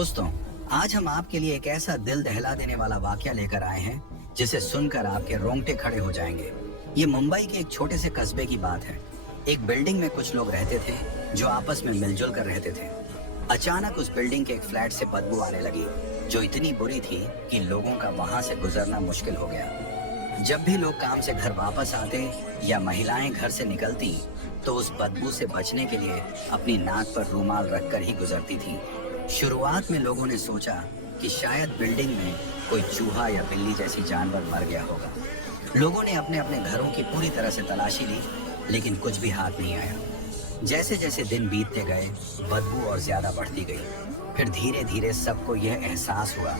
दोस्तों, आज हम आपके लिए एक ऐसा दिल दहला देने वाला वाकया लेकर आए हैं जिसे सुनकर आपके रोंगटे खड़े हो जाएंगे। ये मुंबई के एक छोटे से कस्बे की बात है। एक बिल्डिंग में कुछ लोग रहते थे जो आपस में मिलजुल कर रहते थे। अचानक उस बिल्डिंग के एक फ्लैट से बदबू आने लगी जो इतनी बुरी थी कि लोगों का वहां से गुजरना मुश्किल हो गया। जब भी लोग काम से घर वापस आते या महिलाएं घर से निकलती तो उस बदबू से बचने के लिए अपनी नाक पर रूमाल रखकर ही गुजरती थी। शुरुआत में लोगों ने सोचा कि शायद बिल्डिंग में कोई चूहा या बिल्ली जैसी जानवर मर गया होगा। लोगों ने अपने अपने घरों की पूरी तरह से तलाशी ली, लेकिन कुछ भी हाथ नहीं आया। जैसे जैसे दिन बीतते गए, बदबू और ज्यादा बढ़ती गई। फिर धीरे धीरे सबको यह एहसास हुआ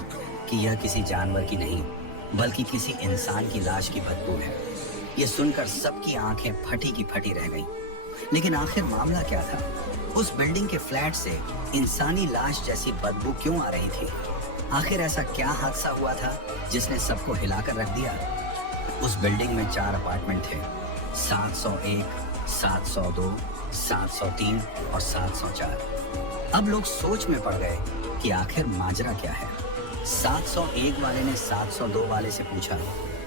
कि यह किसी जानवर की नहीं बल्कि किसी इंसान की लाश की बदबू है। ये सुनकर सबकी आंखें फटी की फटी रह गईं। लेकिन आखिर मामला क्या था? उस बिल्डिंग के फ्लैट से इंसानी लाश जैसी बदबू क्यों आ रही थी? आखिर ऐसा क्या हादसा हुआ था जिसने सबको हिलाकर रख दिया? उस बिल्डिंग में 4 अपार्टमेंट थे, 701, 702, 703 और 704। अब लोग सोच में पड़ गए कि आखिर माजरा क्या है। 701 वाले ने 702 वाले से पूछा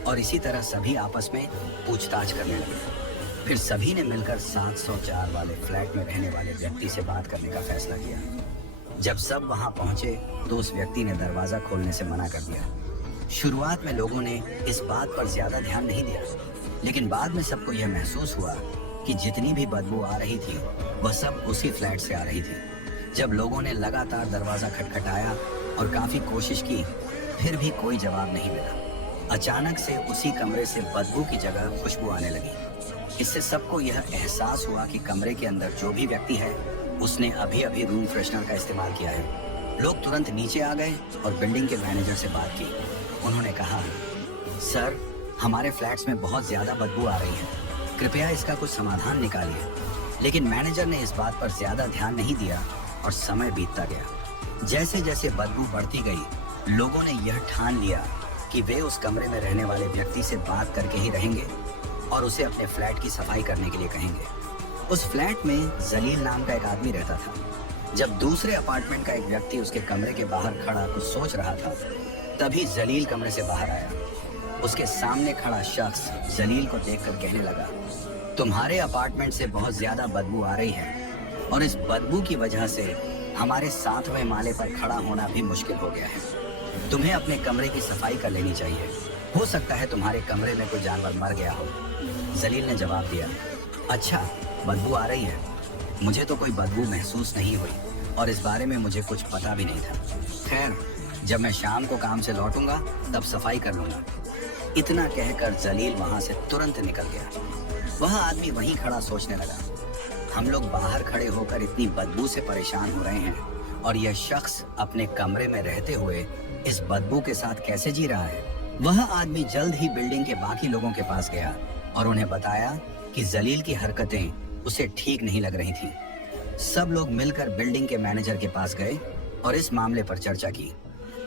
और इसी तरह सभी आपस में पूछताछ करने लगे। फिर सभी ने मिलकर 704 वाले फ्लैट में रहने वाले व्यक्ति से बात करने का फैसला किया। जब सब वहां पहुंचे तो उस व्यक्ति ने दरवाजा खोलने से मना कर दिया। शुरुआत में लोगों ने इस बात पर ज्यादा ध्यान नहीं दिया, लेकिन बाद में सबको यह महसूस हुआ कि जितनी भी बदबू आ रही थी वह सब उसी फ्लैट से आ रही थी। जब लोगों ने लगातार दरवाजा खटखटाया और काफी कोशिश की, फिर भी कोई जवाब नहीं मिला। अचानक से उसी कमरे से बदबू की जगह खुशबू आने लगी। इससे सबको यह एहसास हुआ कि कमरे के अंदर जो भी व्यक्ति है उसने अभी अभी रूम फ्रेशनर का इस्तेमाल किया है। लोग तुरंत नीचे आ गए और बिल्डिंग के मैनेजर से बात की। उन्होंने कहा, सर, हमारे फ्लैट्स में बहुत ज्यादा बदबू आ रही है, कृपया इसका कुछ समाधान निकालिए। लेकिन मैनेजर ने इस बात पर ज्यादा ध्यान नहीं दिया और समय बीतता गया। जैसे जैसे बदबू बढ़ती गई, लोगों ने यह ठान लिया कि वे उस कमरे में रहने वाले व्यक्ति से बात करके ही रहेंगे और उसे अपने फ्लैट की सफाई करने के लिए कहेंगे। उस फ्लैट में जलील नाम का एक आदमी रहता था। जब दूसरे अपार्टमेंट का एक व्यक्ति उसके कमरे के बाहर खड़ा कुछ सोच रहा था, तभी जलील कमरे से बाहर आया। उसके सामने खड़ा शख्स जलील को देखकर कहने लगा, तुम्हारे अपार्टमेंट से बहुत ज्यादा बदबू आ रही है और इस बदबू की वजह से हमारे 7वें माले पर खड़ा होना भी मुश्किल हो गया है। तुम्हें अपने कमरे की सफाई कर लेनी चाहिए। हो सकता है तुम्हारे कमरे में कोई जानवर मर गया हो। जलील ने जवाब दिया, अच्छा, बदबू आ रही है। मुझे तो कोई बदबू महसूस नहीं हुई और इस बारे में मुझे कुछ पता भी नहीं था। खैर, जब मैं शाम को काम से लौटूंगा तब सफाई कर लूंगा। इतना कहकर जलील वहां से तुरंत निकल गया। वह आदमी वहीं खड़ा सोचने लगा, हम लोग बाहर खड़े होकर इतनी बदबू से परेशान हो रहे हैं और यह शख्स अपने कमरे में रहते हुए इस बदबू के साथ कैसे जी रहा है। वह आदमी जल्द ही बिल्डिंग के बाकी लोगों के पास गया और उन्हें बताया कि जलील की हरकतें उसे ठीक नहीं लग रही थी। सब लोग मिलकर बिल्डिंग के मैनेजर के पास गए और इस मामले पर चर्चा की।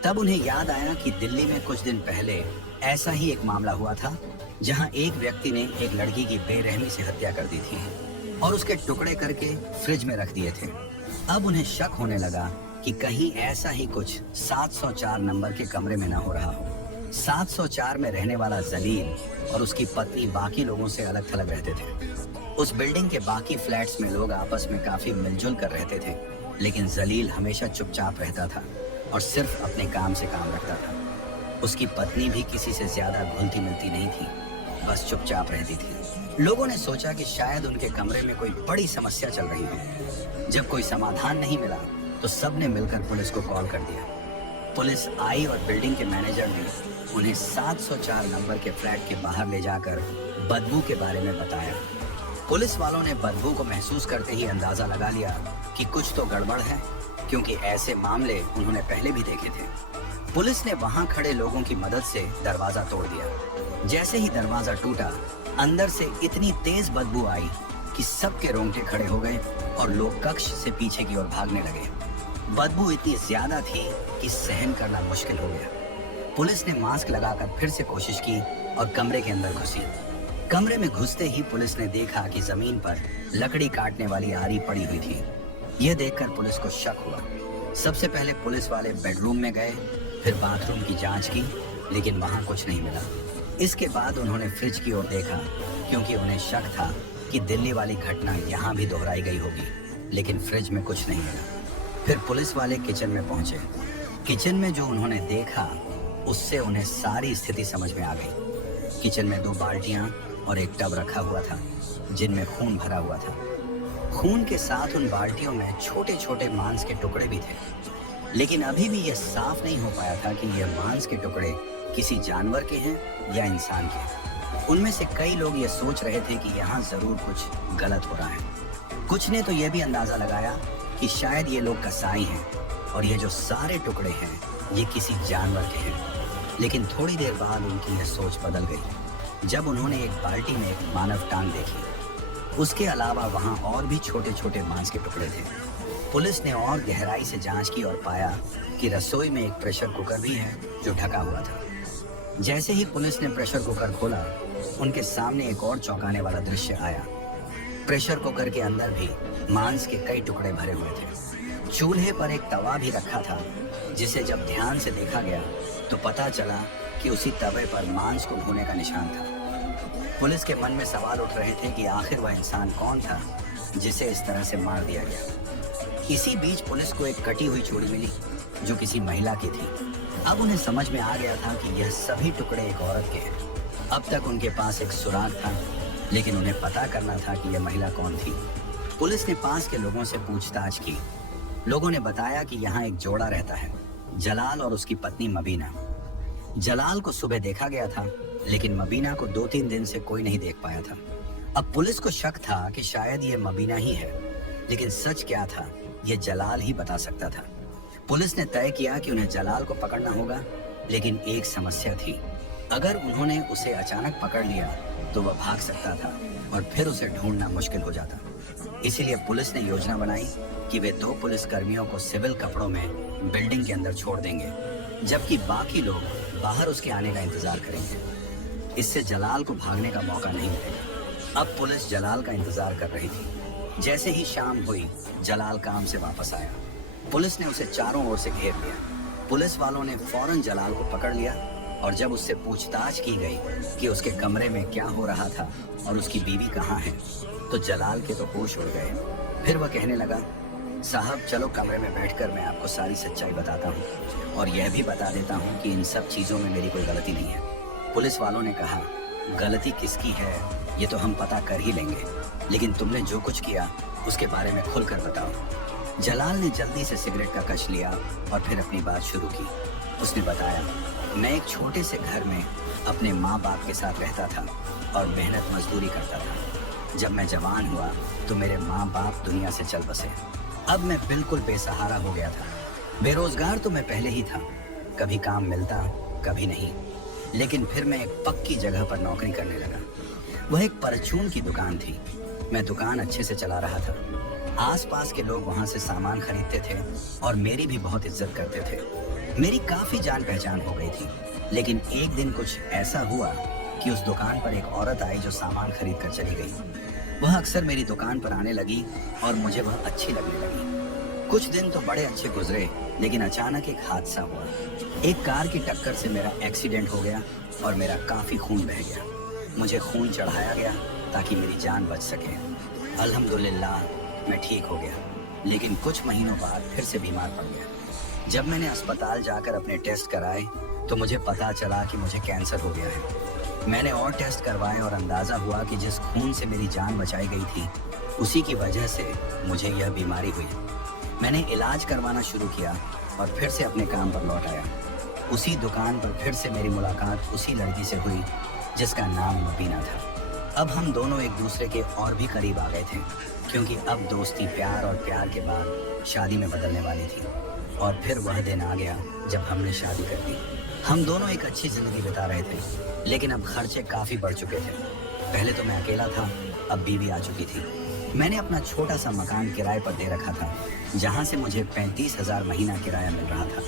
तब उन्हें याद आया कि दिल्ली में कुछ दिन पहले ऐसा ही एक मामला हुआ था, जहां एक व्यक्ति ने एक लड़की की बेरहमी से हत्या कर दी थी और उसके टुकड़े करके फ्रिज में रख दिए थे। अब उन्हें शक होने लगा कि कहीं ऐसा ही कुछ 704 नंबर के कमरे में न हो रहा हो। 704 में रहने वाला जलील और उसकी पत्नी बाकी लोगों से अलग थलग रहते थे। उस बिल्डिंग के बाकी फ्लैट्स में लोग आपस में काफी मिलजुल कर रहते थे, लेकिन जलील हमेशा चुपचाप रहता था और सिर्फ अपने काम से काम रखता था। उसकी पत्नी भी किसी से ज्यादा घुलती मिलती नहीं थी, बस चुपचाप रहती थी। लोगों ने सोचा कि शायद उनके कमरे में कोई बड़ी समस्या चल रही हो। जब कोई समाधान नहीं मिला तो सबने मिलकर पुलिस को कॉल कर दिया। पुलिस आई और बिल्डिंग के मैनेजर ने उन्हें 704 नंबर के फ्लैट के बाहर ले जाकर बदबू के बारे में बताया। पुलिस वालों ने बदबू को महसूस करते ही अंदाजा लगा लिया कि कुछ तो गड़बड़ है, क्योंकि ऐसे मामले उन्होंने पहले भी देखे थे। पुलिस ने वहां खड़े लोगों की मदद से दरवाजा तोड़ दिया। जैसे ही दरवाजा टूटा, अंदर से इतनी तेज बदबू आई कि सबके रोंगटे खड़े हो गए और लोग कक्ष से पीछे की ओर भागने लगे। बदबू इतनी ज्यादा थी कि सहन करना मुश्किल हो गया। पुलिस ने मास्क लगाकर फिर से कोशिश की और कमरे के अंदर घुसी। कमरे में घुसते ही पुलिस ने देखा कि जमीन पर लकड़ी काटने वाली आरी पड़ी हुई थी। यह देखकर पुलिस को शक हुआ। सबसे पहले पुलिस वाले बेडरूम में गए, फिर बाथरूम की जांच की, लेकिन वहां कुछ नहीं मिला। इसके बाद उन्होंने फ्रिज की ओर देखा, क्योंकि उन्हें शक था कि दिल्ली वाली घटना यहाँ भी दोहराई गई होगी, लेकिन फ्रिज में कुछ नहीं मिला। फिर पुलिस वाले किचन में पहुंचे। किचन में जो उन्होंने देखा, उससे उन्हें सारी स्थिति समझ में आ गई। किचन में 2 बाल्टियां और एक टब रखा हुआ था, जिनमें खून भरा हुआ था। खून के साथ उन बाल्टियों में छोटे छोटे मांस के टुकड़े भी थे, लेकिन अभी भी यह साफ नहीं हो पाया था कि यह मांस के टुकड़े किसी जानवर के हैं या इंसान के। उनमें से कई लोग ये सोच रहे थे कि यहाँ जरूर कुछ गलत हो रहा है। कुछ ने तो यह भी अंदाजा लगाया कि शायद ये लोग कसाई हैं और ये जो सारे टुकड़े हैं ये किसी जानवर के हैं। लेकिन थोड़ी देर बाद उनकी यह सोच बदल गई, जब उन्होंने एक बाल्टी में एक मानव टांग देखी। उसके अलावा वहां और भी छोटे छोटे मांस के टुकड़े थे। पुलिस ने और गहराई से जांच की और पाया कि रसोई में एक प्रेशर कुकर भी है जो ढका हुआ था। जैसे ही पुलिस ने प्रेशर कुकर खोला, उनके सामने एक और चौंकाने वाला दृश्य आया। प्रेशर कुकर के अंदर भी मांस के कई टुकड़े भरे हुए थे। चूल्हे पर एक तवा भी रखा था, जिसे जब ध्यान से देखा गया तो पता चला कि उसी तवे पर मांस को भूनने का निशान था। पुलिस के मन में सवाल उठ रहे थे कि आखिर वह इंसान कौन था जिसे इस तरह से मार दिया गया। इसी बीच पुलिस को एक कटी हुई छुरी मिली जो किसी महिला की थी। अब उन्हें समझ में आ गया था कि यह सभी टुकड़े एक औरत के हैं। अब तक उनके पास एक सुराग था, लेकिन उन्हें पता करना था कि यह महिला कौन थी। पुलिस ने पास के लोगों से पूछताछ की। लोगों ने बताया कि यहाँ एक जोड़ा रहता है, जलाल और उसकी पत्नी मबीना। जलाल को सुबह देखा गया था, लेकिन मबीना को 2-3 दिन से कोई नहीं देख पाया था। अब पुलिस को शक था कि शायद ये मबीना ही है, लेकिन सच क्या था ये जलाल ही बता सकता था। पुलिस ने तय किया कि उन्हें जलाल को पकड़ना होगा, लेकिन एक समस्या थी। अगर उन्होंने उसे अचानक पकड़ लिया तो वह भाग सकता था और फिर उसे ढूंढना मुश्किल हो जाता। इसीलिए पुलिस ने योजना बनाई कि वे 2 पुलिस कर्मियों को सिविल कपड़ों में बिल्डिंग के अंदर छोड़ देंगे, जबकि बाकी लोग बाहर उसके आने का इंतजार करेंगे। इससे जलाल को भागने का मौका नहीं मिलेगा। अब पुलिस जलाल का इंतजार कर रही थी। जैसे ही शाम हुई, जलाल काम से वापस आया। पुलिस ने उसे चारों ओर से घेर लिया। पुलिस वालों ने फौरन जलाल को पकड़ लिया और जब उससे पूछताछ की गई कि उसके कमरे में क्या हो रहा था और उसकी बीवी कहाँ है, तो जलाल के तो होश उड़ गए। फिर वह कहने लगा, साहब चलो कमरे में बैठकर मैं आपको सारी सच्चाई बताता हूँ और यह भी बता देता हूँ कि इन सब चीज़ों में मेरी कोई गलती नहीं है। पुलिस वालों ने कहा, गलती किसकी है ये तो हम पता कर ही लेंगे, लेकिन तुमने जो कुछ किया उसके बारे में खुलकर बताओ। जलाल ने जल्दी से सिगरेट का कश लिया और फिर अपनी बात शुरू की। उसने बताया, मैं एक छोटे से घर में अपने माँ बाप के साथ रहता था और मेहनत मजदूरी करता था। जब मैं जवान हुआ तो मेरे माँ बाप दुनिया से चल बसे। अब मैं बिल्कुल बेसहारा हो गया था। बेरोजगार तो मैं पहले ही था, कभी काम मिलता कभी नहीं, लेकिन फिर मैं एक पक्की जगह पर नौकरी करने लगा। वह एक परचून की दुकान थी। मैं दुकान अच्छे से चला रहा था। आसपास के लोग वहां से सामान खरीदते थे और मेरी भी बहुत इज्जत करते थे। मेरी काफी जान पहचान हो गई थी। लेकिन एक दिन कुछ ऐसा हुआ कि उस दुकान पर एक औरत आई जो सामान खरीद कर चली गई। वह अक्सर मेरी दुकान पर आने लगी और मुझे वह अच्छी लगने लगी। कुछ दिन तो बड़े अच्छे गुजरे, लेकिन अचानक एक हादसा हुआ। एक कार की टक्कर से मेरा एक्सीडेंट हो गया और मेरा काफी खून बह गया। मुझे खून चढ़ाया गया ताकि मेरी जान बच सके। अल्हम्दुलिल्लाह मैं ठीक हो गया, लेकिन कुछ महीनों बाद फिर से बीमार पड़ गया। जब मैंने अस्पताल जाकर अपने टेस्ट कराए तो मुझे पता चला कि मुझे कैंसर हो गया है। मैंने और टेस्ट करवाए और अंदाजा हुआ कि जिस खून से मेरी जान बचाई गई थी उसी की वजह से मुझे यह बीमारी हुई। मैंने इलाज करवाना शुरू किया और फिर से अपने काम पर लौट आया। उसी दुकान पर फिर से मेरी मुलाकात उसी लड़की से हुई जिसका नाम मबीना था। अब हम दोनों एक दूसरे के और भी करीब आ गए थे, क्योंकि अब दोस्ती प्यार और प्यार के बाद शादी में बदलने वाली थी। और फिर वह दिन आ गया जब हमने शादी कर ली। हम दोनों एक अच्छी जिंदगी बिता रहे थे, लेकिन अब खर्चे काफी बढ़ चुके थे। पहले तो मैं अकेला था, अब बीवी आ चुकी थी। मैंने अपना छोटा सा मकान किराए पर दे रखा था, जहाँ से मुझे 35,000 महीना किराया मिल रहा था।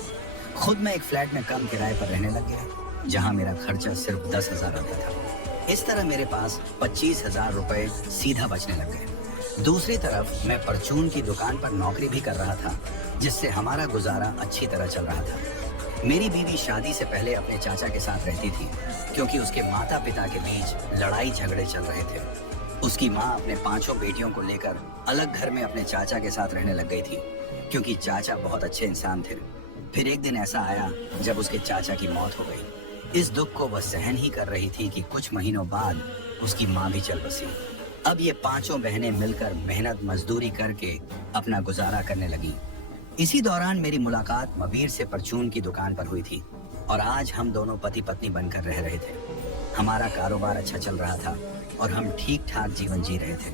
खुद मैं एक फ्लैट में कम किराए पर रहने लग गया, जहाँ मेरा खर्चा सिर्फ 10,000 आता था। इस तरह मेरे पास 25,000 रुपए सीधा बचने लग गए। दूसरी तरफ मैं परचून की दुकान पर नौकरी भी कर रहा था, जिससे हमारा गुजारा अच्छी तरह चल रहा था। मेरी बीवी शादी से पहले अपने चाचा के साथ रहती थी, क्योंकि उसके माता पिता के बीच लड़ाई झगड़े चल रहे थे। उसकी माँ अपने 5 बेटियों को लेकर अलग घर में अपने चाचा के साथ रहने लग गई थी, क्योंकि चाचा बहुत अच्छे इंसान थे। फिर एक दिन ऐसा आया जब उसके चाचा की मौत हो गई। इस दुख को वह सहन ही कर रही थी कि कुछ महीनों बाद उसकी माँ भी चल बसी। अब ये 5 बहनें मिलकर मेहनत मजदूरी करके अपना गुजारा करने लगी। इसी दौरान मेरी मुलाकात मबीर से परचून की दुकान पर हुई थी और आज हम दोनों पति पत्नी बनकर रह रहे थे। हमारा कारोबार अच्छा चल रहा था और हम ठीक ठाक जीवन जी रहे थे।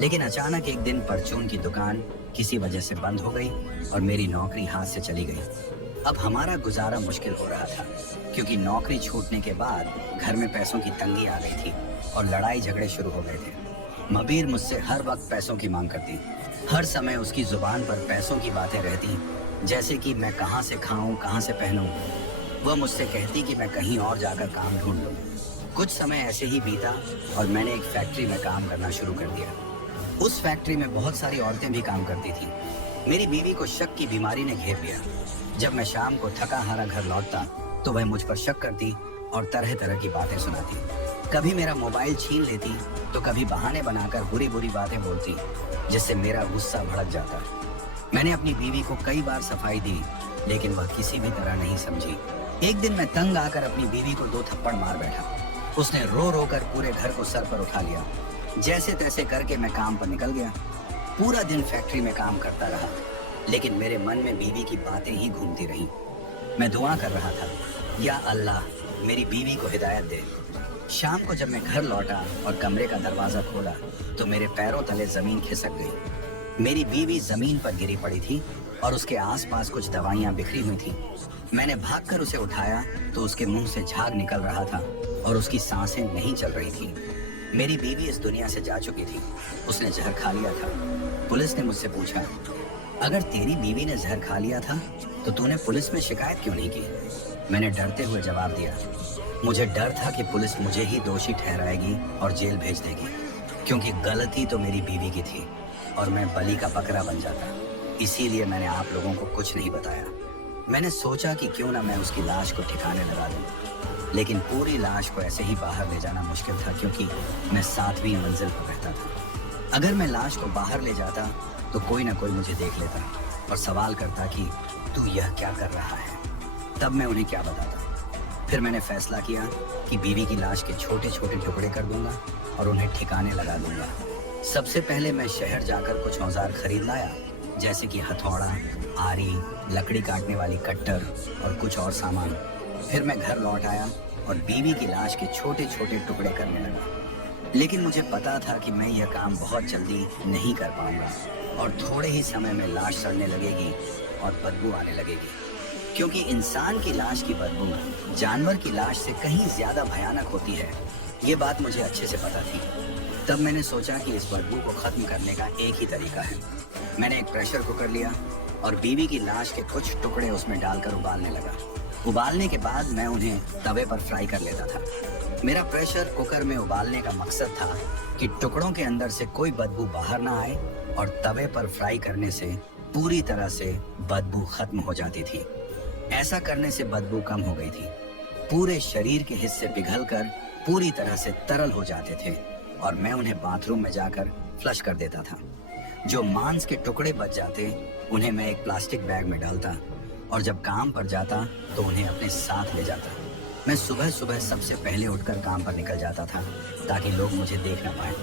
लेकिन अचानक एक दिन परचून की दुकान किसी वजह से बंद हो गई और मेरी नौकरी हाथ से चली गई। अब हमारा गुजारा मुश्किल हो रहा था, क्योंकि नौकरी छूटने के बाद घर में पैसों की तंगी आ गई थी और लड़ाई झगड़े शुरू हो गए थे। मबीर मुझसे हर वक्त पैसों की मांग करती। हर समय उसकी जुबान पर पैसों की बातें रहती, जैसे कि मैं कहाँ से खाऊं, कहाँ से पहनूं। वह मुझसे कहती कि मैं कहीं और जाकर काम ढूंढ लूं। कुछ समय ऐसे ही बीता और मैंने एक फैक्ट्री में काम करना शुरू कर दिया। उस फैक्ट्री में बहुत सारी औरतें भी काम करती थी। मेरी बीवी को शक की बीमारी ने घेर लिया। जब मैं शाम को थका हारा घर लौटता तो वह मुझ पर शक करती और तरह तरह की बातें सुनाती। कभी मेरा मोबाइल छीन लेती तो कभी बहाने बनाकर बुरी बुरी बातें बोलती, जिससे मेरा गुस्सा भड़क जाता। मैंने अपनी बीवी को कई बार सफाई दी, लेकिन वह किसी भी तरह नहीं समझी। एक दिन मैं तंग आकर अपनी बीवी को 2 थप्पड़ मार बैठा। उसने रो रो कर पूरे घर को सर पर उठा लिया। जैसे तैसे करके मैं काम पर निकल गया। पूरा दिन फैक्ट्री में काम करता रहा, लेकिन मेरे मन में बीवी की बातें ही घूमती रहीं। मैं दुआ कर रहा था, या अल्लाह मेरी बीवी को हिदायत दे। शाम को जब मैं घर लौटा और कमरे का दरवाजा खोला तो मेरे पैरों तले जमीन खिसक गई। मेरी बीवी जमीन पर गिरी पड़ी थी और उसके आसपास कुछ दवाइयां बिखरी हुई थी। मैंने भागकर उसे उठाया तो उसके मुंह से झाग निकल रहा था और उसकी सांसें नहीं चल रही थी। मेरी बीवी इस दुनिया से जा चुकी थी। उसने जहर खा लिया था। पुलिस ने मुझसे पूछा, अगर तेरी बीवी ने जहर खा लिया था तो तूने पुलिस में शिकायत क्यों नहीं की? मैंने डरते हुए जवाब दिया, मुझे डर था कि पुलिस मुझे ही दोषी ठहराएगी और जेल भेज देगी, क्योंकि गलती तो मेरी बीवी की थी और मैं बलि का बकरा बन जाता। इसीलिए मैंने आप लोगों को कुछ नहीं बताया। मैंने सोचा कि क्यों ना मैं उसकी लाश को ठिकाने लगा दूं, लेकिन पूरी लाश को ऐसे ही बाहर ले जाना मुश्किल था, क्योंकि मैं 7वीं मंजिल पर रहता था। अगर मैं लाश को बाहर ले जाता तो कोई ना कोई मुझे देख लेता और सवाल करता कि तू यह क्या कर रहा है। तब मैं उन्हें क्या बताता? फिर मैंने फैसला किया कि बीवी की लाश के छोटे छोटे टुकड़े कर दूंगा और उन्हें ठिकाने लगा दूंगा। सबसे पहले मैं शहर जाकर कुछ औजार खरीद लाया, जैसे कि हथौड़ा, आरी, लकड़ी काटने वाली कट्टर और कुछ और सामान। फिर मैं घर लौट आया और बीवी की लाश के छोटे छोटे टुकड़े करने लगा। लेकिन मुझे पता था कि मैं यह काम बहुत जल्दी नहीं कर पाऊंगा और थोड़े ही समय में लाश सड़ने लगेगी और बदबू आने लगेगी, क्योंकि इंसान की लाश की बदबू जानवर की लाश से कहीं ज्यादा भयानक होती है। ये बात मुझे अच्छे से पता थी। तब मैंने सोचा कि इस बदबू को खत्म करने का एक ही तरीका है। मैंने एक प्रेशर कुकर लिया और बीवी की लाश के कुछ टुकड़े उसमें डालकर उबालने लगा। उबालने के बाद मैं उन्हें तवे पर फ्राई कर लेता था। मेरा प्रेशर कुकर में उबालने का मकसद था कि टुकड़ों के अंदर से कोई बदबू बाहर ना आए और तवे पर फ्राई करने से पूरी तरह से बदबू खत्म हो जाती थी। ऐसा करने से बदबू कम हो गई थी। पूरे शरीर के हिस्से पिघलकर पूरी तरह से तरल हो जाते थे और मैं उन्हें बाथरूम में जाकर फ्लश कर देता था। जो मांस के टुकड़े बच जाते उन्हें मैं एक प्लास्टिक बैग में डालता और जब काम पर जाता तो उन्हें अपने साथ ले जाता। मैं सुबह सुबह सबसे पहले उठकर काम पर निकल जाता था ताकि लोग मुझे देख ना पाए।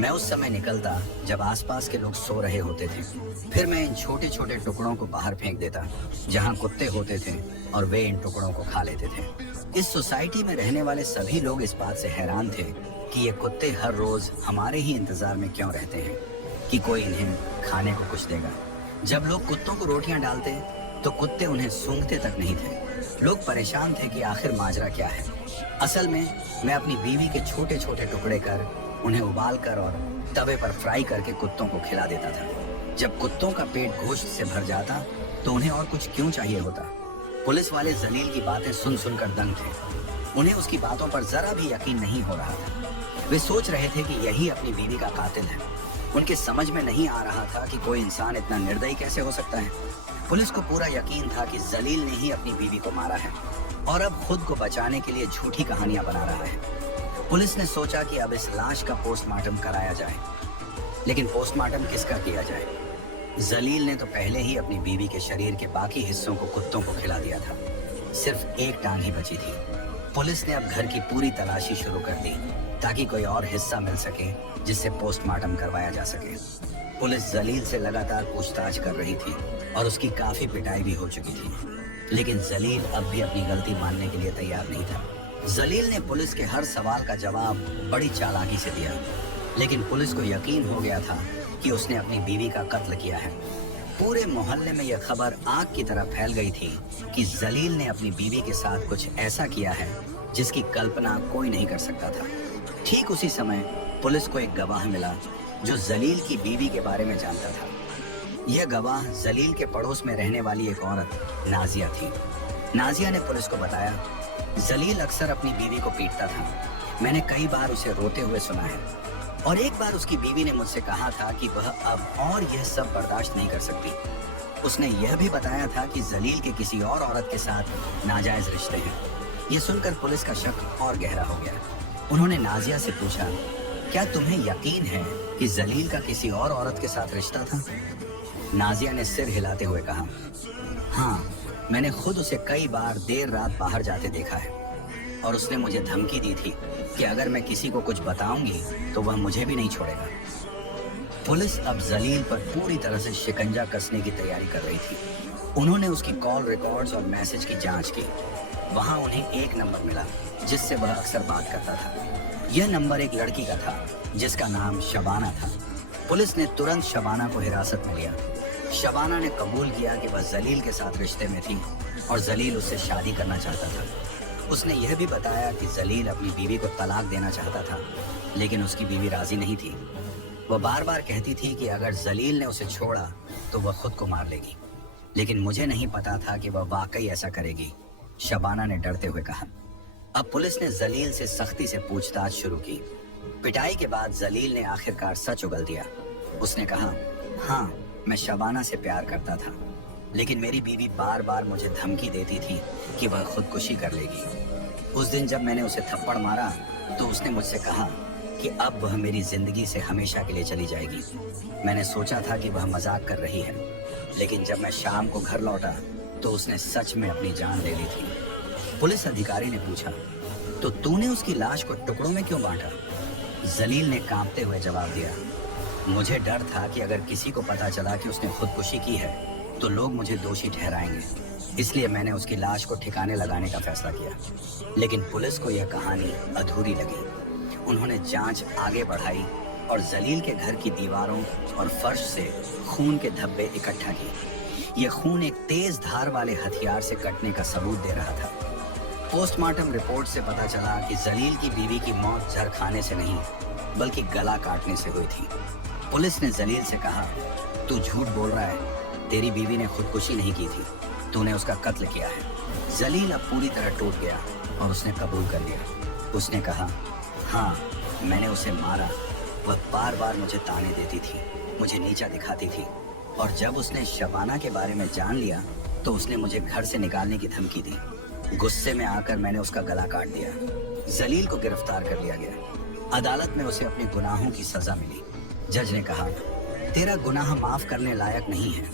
मैं उस समय निकलता जब आसपास के लोग सो रहे होते थे। फिर मैं इन छोटे छोटे टुकड़ों को बाहर फेंक देता जहाँ कुत्ते होते थे और वे इन टुकड़ों को खा लेते थे। इस सोसाइटी में रहने वाले सभी लोग इस बात से हैरान थे कि ये कुत्ते हर रोज हमारे ही इंतजार में क्यों रहते हैं कि कोई इन्हें खाने को कुछ देगा। जब लोग कुत्तों को रोटियां डालते तो कुत्ते उन्हें सूंघते तक नहीं थे। लोग परेशान थे कि आखिर माजरा क्या है। असल में मैं अपनी बीवी के छोटे छोटे टुकड़े कर उन्हें उबाल कर और तवे पर फ्राई करके कुत्तों को खिला देता था। जब कुत्तों का पेट गोश्त से भर जाता तो उन्हें और कुछ क्यों चाहिए होता। पुलिस वाले जलील की बातें सुन सुनकर दंग थे। उन्हें उसकी बातों पर जरा भी यकीन नहीं हो रहा था। वे सोच रहे थे कि यही अपनी बीवी का कातिल है। उनके समझ में नहीं आ रहा था कि कोई इंसान इतना निर्दयी कैसे हो सकता है। पुलिस को पूरा यकीन था कि जलील ने ही अपनी बीवी को मारा है और अब खुद को बचाने के लिए झूठी कहानियां बना रहा है। पुलिस ने सोचा कि अब इस लाश का पोस्टमार्टम कराया जाए, लेकिन पोस्टमार्टम किसका किया जाए? जलील ने तो पहले ही अपनी बीवी के शरीर के बाकी हिस्सों को कुत्तों को खिला दिया था। सिर्फ एक टांग ही बची थी। पुलिस ने अब घर की पूरी तलाशी शुरू कर दी ताकि कोई और हिस्सा मिल सके जिससे पोस्टमार्टम करवाया जा सके। पुलिस जलील से लगातार पूछताछ कर रही थी और उसकी काफी पिटाई भी हो चुकी थी, लेकिन जलील अब भी अपनी गलती मानने के लिए तैयार नहीं था। जलील ने पुलिस के हर सवाल का जवाब बड़ी चालाकी से दिया, लेकिन पुलिस को यकीन हो गया था कि उसने अपनी बीवी का कत्ल किया है। पूरे मोहल्ले में यह खबर आग की तरह फैल गई थी कि जलील ने अपनी बीवी के साथ कुछ ऐसा किया है जिसकी कल्पना कोई नहीं कर सकता था। ठीक उसी समय पुलिस को एक गवाह मिला जो जलील की बीवी के बारे में जानता था। यह गवाह जलील के पड़ोस में रहने वाली एक औरत नाजिया थी। नाजिया ने पुलिस को बताया, जलील अक्सर अपनी बीवी को पीटता था। मैंने कई बार उसे रोते हुए सुना है और एक बार उसकी बीवी ने मुझसे कहा था कि वह अब और यह सब बर्दाश्त नहीं कर सकती। उसने यह भी बताया था कि जलील के किसी और औरत के साथ नाजायज रिश्ते हैं। यह सुनकर पुलिस का शक और गहरा हो गया। उन्होंने नाजिया से पूछा, क्या तुम्हें यकीन है कि जलील का किसी और औरत के साथ रिश्ता था? नाजिया ने सिर हिलाते हुए कहा, हाँ, मैंने खुद उसे कई बार देर रात बाहर जाते देखा है और उसने मुझे धमकी दी थी कि अगर मैं किसी को कुछ बताऊंगी तो वह मुझे भी नहीं छोड़ेगा। पुलिस अब जलील पर पूरी तरह से शिकंजा कसने की तैयारी कर रही थी। उन्होंने उसकी कॉल रिकॉर्ड्स और मैसेज की जांच की। वहां उन्हें एक नंबर मिला जिससे वह अक्सर बात करता था। यह नंबर एक लड़की का था जिसका नाम शबाना था। पुलिस ने तुरंत शबाना को हिरासत में लिया। शबाना ने कबूल किया कि वह जलील के साथ रिश्ते में थी और जलील उससे शादी करना चाहता था। उसने यह भी बताया कि जलील अपनी बीवी को तलाक देना चाहता था, लेकिन उसकी बीवी राजी नहीं थी। वह बार बार कहती थी कि अगर जलील ने उसे छोड़ा तो वह खुद को मार लेगी, लेकिन मुझे नहीं पता था कि वह वाकई ऐसा करेगी, शबाना ने डरते हुए कहा। अब पुलिस ने जलील से सख्ती से पूछताछ शुरू की। पिटाई के बाद जलील ने आखिरकार सच उगल दिया। उसने कहा, हाँ, मैं शबाना से प्यार करता था, लेकिन मेरी बीवी बार बार मुझे धमकी देती थी कि वह खुदकुशी कर लेगी। उस दिन जब मैंने उसे थप्पड़ मारा तो उसने मुझसे कहा कि अब वह मेरी जिंदगी से हमेशा के लिए चली जाएगी। मैंने सोचा था कि वह मजाक कर रही है, लेकिन जब मैं शाम को घर लौटा तो उसने सच में अपनी जान ले ली थी। पुलिस अधिकारी ने पूछा, तो तूने उसकी लाश को टुकड़ों में क्यों बांटा? जलील ने कांपते हुए जवाब दिया, मुझे डर था कि अगर किसी को पता चला कि उसने खुदकुशी की है तो लोग मुझे दोषी ठहराएंगे, इसलिए मैंने उसकी लाश को ठिकाने लगाने का फैसला किया। लेकिन पुलिस को यह कहानी अधूरी लगी। उन्होंने जांच आगे बढ़ाई और जलील के घर की दीवारों और फर्श से खून के धब्बे इकट्ठा किए। यह खून एक तेज धार वाले हथियार से कटने का सबूत दे रहा था। पोस्टमार्टम रिपोर्ट से पता चला कि जलील की बीवी की मौत जहर खाने से नहीं बल्कि गला काटने से हुई थी। पुलिस ने जलील से कहा, तू झूठ बोल रहा है, तेरी बीवी ने खुदकुशी नहीं की थी, तूने उसका कत्ल किया है। जलील अब पूरी तरह टूट गया और उसने कबूल कर लिया। उसने कहा, हाँ, मैंने उसे मारा। वह बार बार मुझे ताने देती थी, मुझे नीचा दिखाती थी, और जब उसने शबाना के बारे में जान लिया तो उसने मुझे घर से निकालने की धमकी दी। गुस्से में आकर मैंने उसका गला काट दिया। जलील को गिरफ्तार कर लिया गया। अदालत में उसे अपने गुनाहों की सजा मिली। जज ने कहा, तेरा गुनाह माफ करने लायक नहीं है।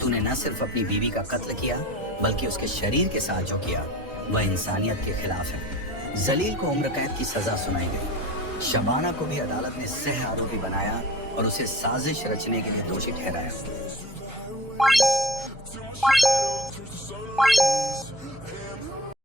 तूने न सिर्फ अपनी बीवी का कत्ल किया बल्कि उसके शरीर के साथ जो किया वह इंसानियत के खिलाफ है। जलील को उम्र कैद की सजा सुनाई गई। शबाना को भी अदालत ने सह आरोपी बनाया और उसे साजिश रचने के लिए दोषी ठहराया।